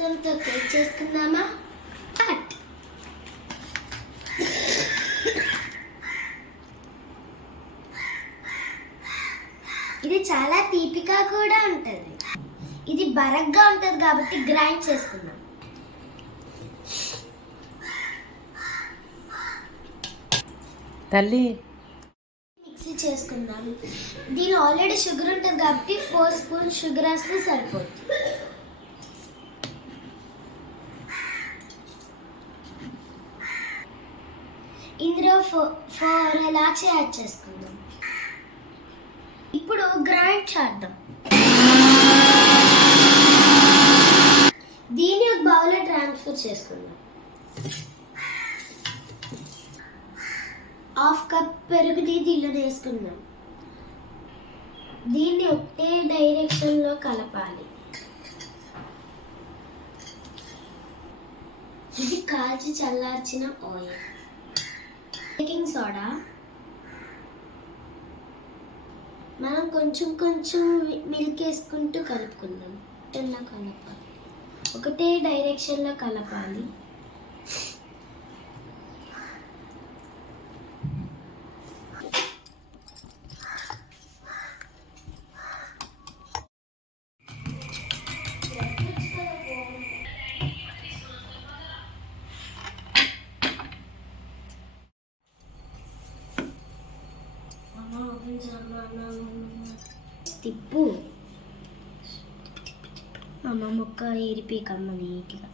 మొత్తంతో కేక్ చేసుకుందామా? ఇది చాలా తీపిగా కూడా ఉంటుంది. ఇది బరగ్గా ఉంటుంది కాబట్టి గ్రైండ్ చేసుకుందాం. తల్లి మిక్సీ చేసుకుందాం. దీనిలో ఆల్రెడీ షుగర్ ఉంటుంది కాబట్టి 4 స్పూన్ షుగర్ వేస్తే సరిపోతుంది. ఇందులో 4 ఇలాచి యాడ్ చేసుకుందాం. ఇప్పుడు గ్రైండ్ చేద్దాం. దీన్ని ఒక బౌల్లో ట్రాన్స్ఫర్ చేసుకుందాం. 1/2 కప్ పెరుగుని దీనిలో వేసుకుందాం. దీన్ని ఒకటే డైరెక్షన్లో కలపాలి. ఇది కాల్చి చల్లార్చిన ఆయిల్, బేకింగ్ సోడా. మనం కొంచెం కొంచెం మిల్క్ వేసుకుంటూ కలుపుకుందాం. కలపాలి, ఒకటే డైరెక్షన్లో కలపాలి. తిప్పు అమ్మ, ముక్క ఏరిపీకమ్మ నీట్గా.